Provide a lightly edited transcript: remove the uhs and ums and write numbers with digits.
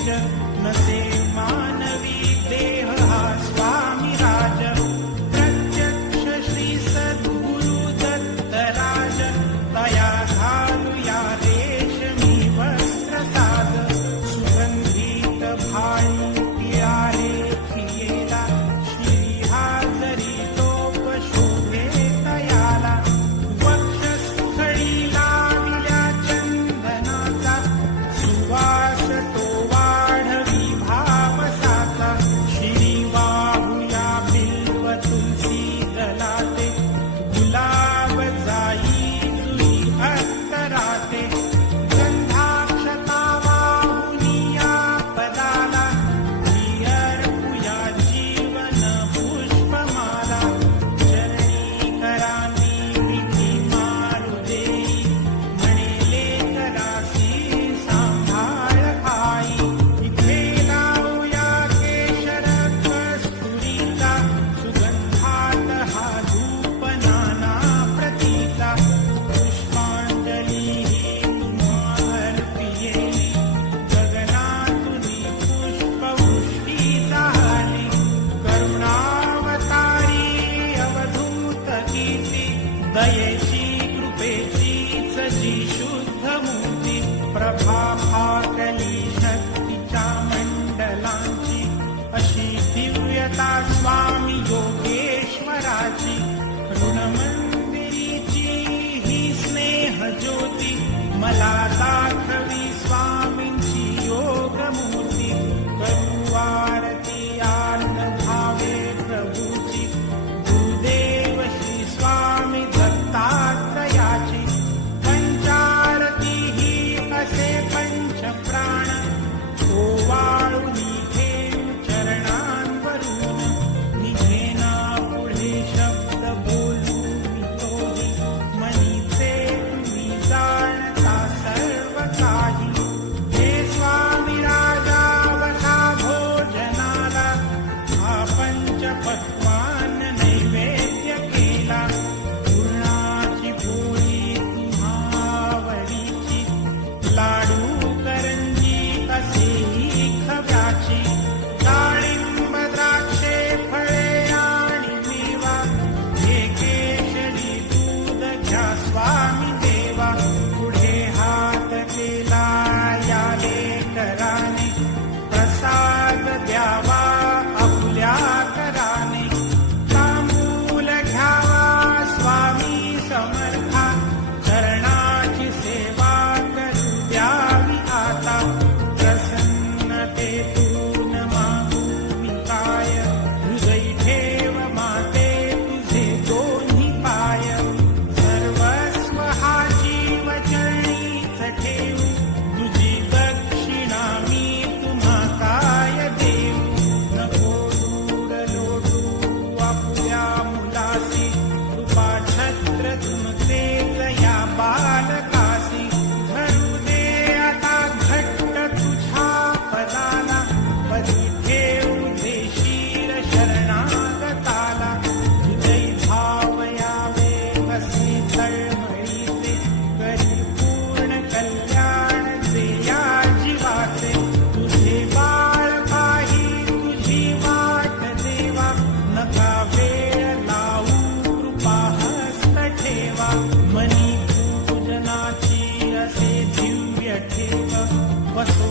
तेज नसे मानवी देह हा स्वामी राज प्रत्यक्ष श्री सद्गुरु दत्त राज तया घालूया रेशमी वस्त्र साज सुगंधित भाई प्यारे खियेला श्री हाजरी तोप शोभे तयाला वक्षस्थळी लाविल्या चंदनाचा सुवास तो वाढवी भावसाचा श्री वाहुया बिल्व तुलसी दलाते गुलाब जाई जुई अत्तराते गंधाक्षता वाहुनिया पदाला अर्पुया जीवन पुष्पमाला चरणी करामी विधी मारू देई म्हणेले करासी सांभाळ आई इथे लावूया केशर कस्तुरीचा सुगंधात हा धूप नाना प्रतीचा पुष्पांजली ही तुम्हा अर्पिये गगनातुनी पुष्पवृष्टी झाली करुणावतारी अवधूत कीर्ती दयेची कृपेचीच जी शुद्ध मूर्ती प्रभा फाकली शक्तीच्या मंडलांची अशी दिव्यता स्वामी योगेश्वराची ऋणमंदिरीची ही स्नेह ज्योती मला दाखवी स्वामींची योगमूर्ती करू आरती आनंद भावे प्रभूची गुरुदेव श्री स्वामी दत्तात्रयाची पंचारती ही असे पंचप्राण ओवाळूनी घेऊ चरणांवरून निघेना पुढे शब्द बोलू मी तोही मनीचे तुम्ही जाणता सर्व काही हे स्वामी राजा वसा भोजनाला हा पंचपक्वान नैवेद्य केला पूर्णाची पोळी तुम्हा आवडीची लाडू करंजी असेही खव्याची डाळिंब द्राक्षे फळे आणि मेवा हे केशरी दूध घ्या स्वामी देवा पुढे हात केला याले कराने प्रसाद द्यावा आपल्या कराने तांबूल घ्यावा स्वामी समर्था चरणाची सेवा करू द्यावी आता प्रसन्नतेतून मागू मी काय हृदय ठेव माते तुझे दोन्ही पाय सर्वस्व हा जीव चरणीच ठेवू तुझी दक्षिणा मी तुम्हा काय देऊ नको दूर लोटू आपल्या मुलासी कृपा छत्र तुमचेच या बालकासी धरू दे आता घट्ट तुझ्या पदाला पदी ठेवू दे शीर शरणागताला हृदय भाव यावे असे तळमळीचे करी पूर्ण कल्याण जे या जीवाचे तुझे बाळ काही तुझी वाट देवा नका वेळ लावू कृपा हस्त ठेवा मनी पूजनाची असे दिव्य ठेव वसो